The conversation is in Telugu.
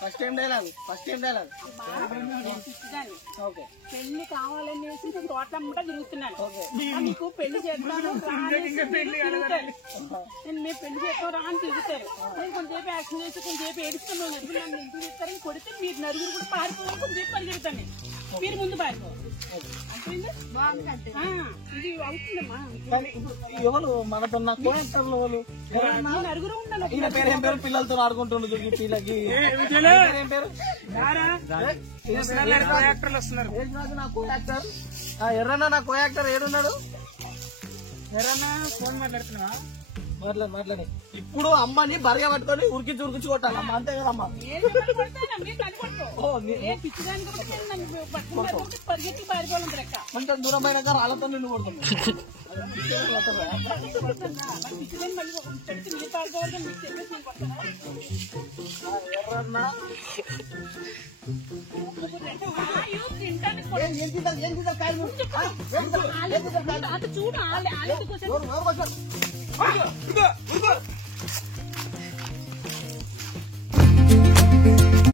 First time dialogue okay. పెళ్లి కావాలనేసి నేను తోటమ్మట తిరుగుతున్నాను. నీకు పెళ్లి చేస్తాను నేను పెళ్లి చేస్తాం రా అని తిరుగుతారు. నేను కొంచెంసేపు యాక్షన్ చేసి కొంచెంసేపు ఏడుస్తున్నాను. నన్ను ఇంటికి ఇస్తారని కొడితే మీరు నలుగురు కూడా పారిపోవాలి. కొంచెంసేపు పరిగెడతాను మీరు ముందు పారిపోవాలి. ఇది అవుతుందమ్మా. ఎవరు మనతో నలుగురు ఉండాలి. ఈయన పేరు ఏం పేరు? పిల్లలతో ఆడుకుంటుండదు పిల్లకి ఏం పేరు? నా కో యాక్టర్ ఎర్రన్నా. నా కో యాక్టర్ ఏడున్నాడు? ఎవరన్నా ఫోన్ మాట్లాడుతున్నావా? మాట్లాడి ఇప్పుడు అమ్మని బరిగా పట్టుకొని ఉరికించి కొట్టాలమ్మా, అంతే కదమ్మా? పరిగెత్తి పారిపోవాలి. కొంచెం దూరం అయినాక రాళ్ళతో నిన్ను కొడుతుంది. ఎర్రన్నా చూడు